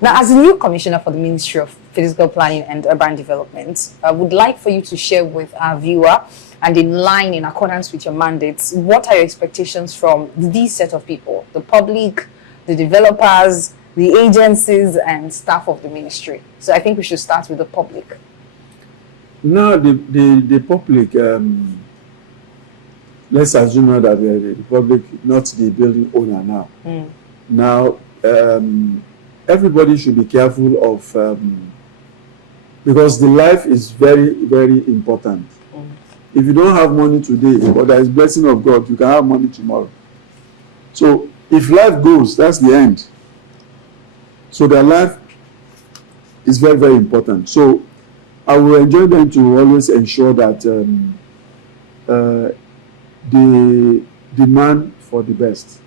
Now, as a new commissioner for the Ministry of Physical Planning and Urban Development, I would like for you to share with our viewer, and in line in accordance with your mandates, what are your expectations from these set of people, the public, the developers, the agencies, and staff of the ministry? So I think we should start with the public. Now, the public, let's assume that the public, not the building owner now. Now, everybody should be careful of, because the life is very, very important. If you don't have money today, but there is blessing of God, you can have money tomorrow. So if life goes, that's the end. So their life is very, very important. So I will enjoy them to always ensure that they demand for the best.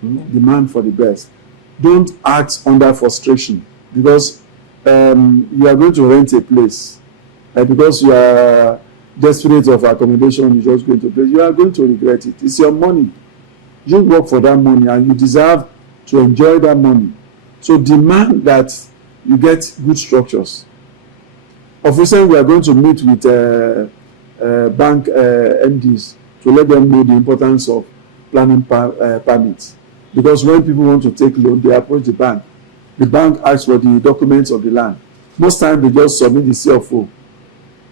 Demand for the best. Don't act under frustration, because you are going to rent a place. Because you are desperate of accommodation, you're just going to place. You are going to regret it. It's your money. You work for that money, and you deserve to enjoy that money. So demand that you get good structures. Obviously, we are going to meet with bank MDs to let them know the importance of planning permits. Because when people want to take loan, they approach the bank. The bank asks for the documents of the land. Most times, they just submit the CFO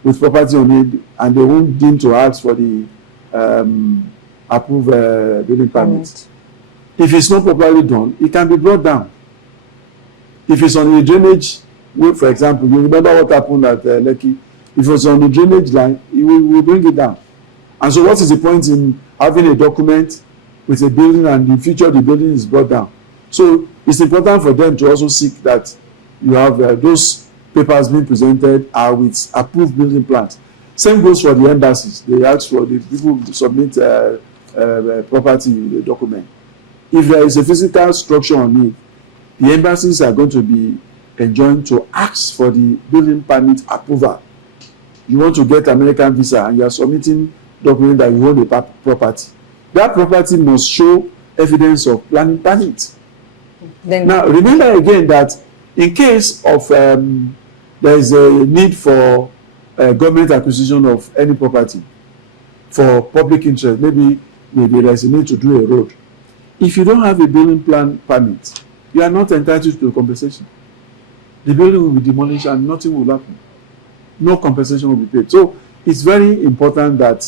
with property on it, and they won't deem to ask for the approved building permit. If it's not properly done, it can be brought down. If it's on the drainage, for example, you remember what happened at Lekki. If it's on the drainage line, we will bring it down. And so what is the point in having a document with a building, and in future the building is brought down? So it's important for them to also seek that you have those papers being presented are with approved building plans. Same goes for the embassies. They ask for the people to submit property document. If there is a physical structure on it, the embassies are going to be enjoined to ask for the building permit approval. You want to get American visa, and you are submitting document that you own a property. That property must show evidence of planning permit. Now, remember again that in case of there is a need for government acquisition of any property for public interest, maybe there is a need to do a road. If you don't have a building plan permit, you are not entitled to compensation. The building will be demolished and nothing will happen. No compensation will be paid. So it's very important that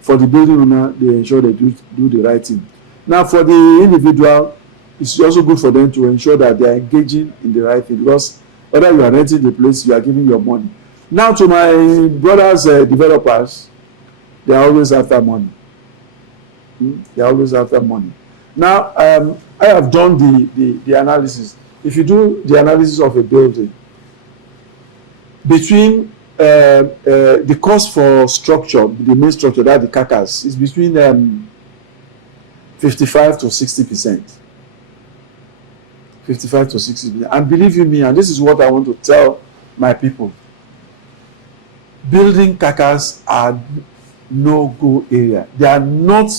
for the building owner, they ensure they do the right thing. Now, for the individual, it's also good for them to ensure that they are engaging in the right thing, because whether you are renting the place, you are giving your money. Now, to my brothers, developers, they are always after money. They are always after money. Now, I have done the analysis. If you do the analysis of a building, between the cost for structure, the main structure, that the carcass, is between 55 to 60%. 55 to 60%. And believe you me, and this is what I want to tell my people, building carcass are no-go area. They are not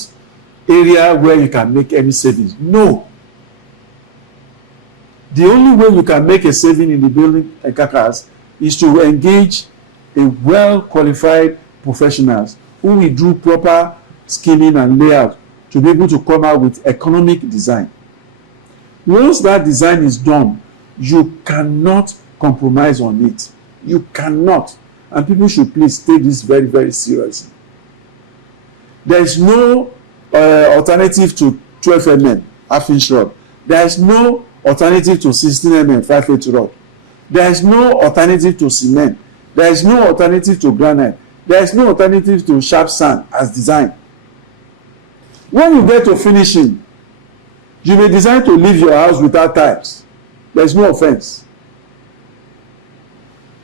area where you can make any savings. No. The only way you can make a saving in the building carcass is to engage a well-qualified professionals who will do proper scheming and layout to be able to come out with economic design. Once that design is done, you cannot compromise on it. You cannot. And people should please take this very, very seriously. There is no alternative to 12 mm half-inch rod. There is no alternative to 16 mm 5/8 rod. There is no alternative to cement. There is no alternative to granite. There is no alternative to sharp sand as design. When you get to finishing, you may decide to leave your house without tiles. There is no offense.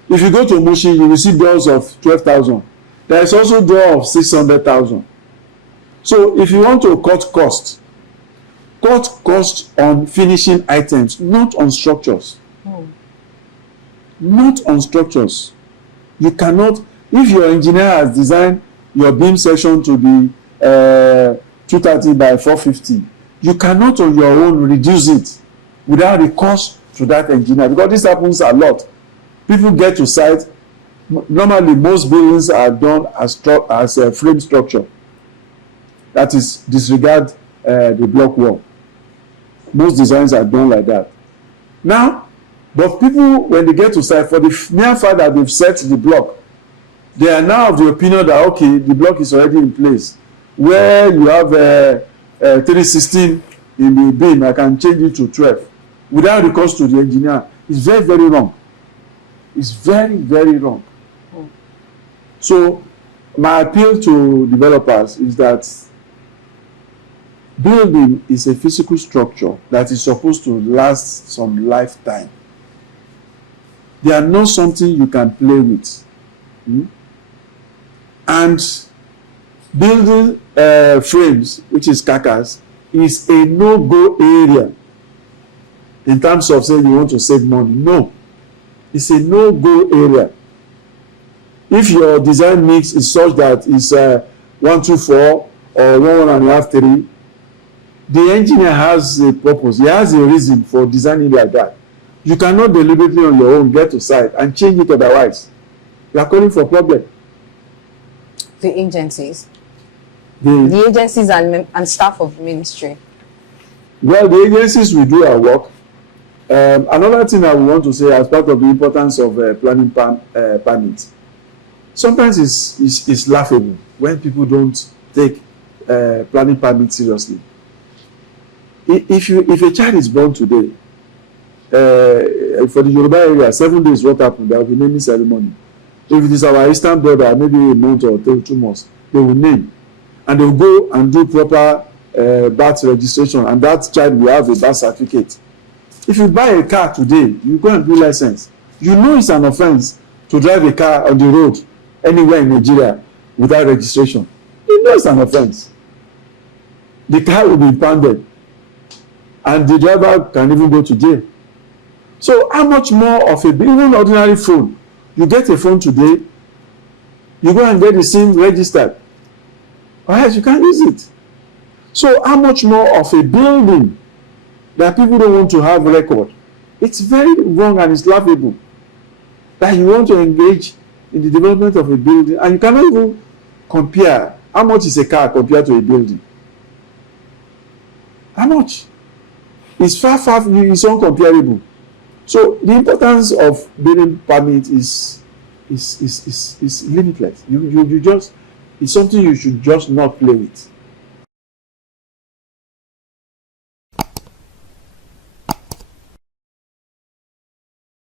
If you go to Mushin, you will see doors of 12,000. There is also door of 600,000. So if you want to cut cost on finishing items, not on structures. Not on structures. You cannot, if your engineer has designed your beam section to be 230 by 450, you cannot on your own reduce it. without recourse to that engineer, because this happens a lot. People get to site. Normally, most buildings are done as a frame structure. That is, disregard the block wall. Most designs are done like that. Now, but people, when they get to site, for the mere fact that they've set the block, they are now of the opinion that, okay, the block is already in place. Where you have 316 in the beam, I can change it to 12 without recourse to the engineer. It's very, very wrong. It's very, very wrong. So my appeal to developers is that building is a physical structure that is supposed to last some lifetime. They are not something you can play with. And building frames, which is carcass, is a no-go area in terms of saying you want to save money. No, it's a no-go area. If your design mix is such that it's 1-2-4 or 1-1.5-3, the engineer has a purpose. He has a reason for designing like that. You cannot deliberately on your own get to site and change it otherwise. You are calling for a problem. The agencies. The agencies and staff of ministry. Well, the agencies will do our work. Another thing I would want to say as part of the importance of planning permits, sometimes it's laughable when people don't take planning permits seriously. If a child is born today, for the Yoruba area, 7 days, what happened? There will be naming ceremony. If it is our Eastern brother, maybe a month or 2 months, they will name. And they will go and do proper birth registration, and that child will have a birth certificate. If you buy a car today, you go and do license. You know it's an offense to drive a car on the road anywhere in Nigeria without registration. You know it's an offense. The car will be impounded, and the driver can even go to jail. So how much more of even ordinary phone? You get a phone today, you go and get the SIM registered, or else you can't use it. So how much more of a building that people don't want to have record? It's very wrong and it's laughable that you want to engage in the development of a building and you cannot even compare how much is a car compared to a building. How much? It's far, it's uncomparable. So the importance of building permit is limitless. You just, it's something you should just not play with.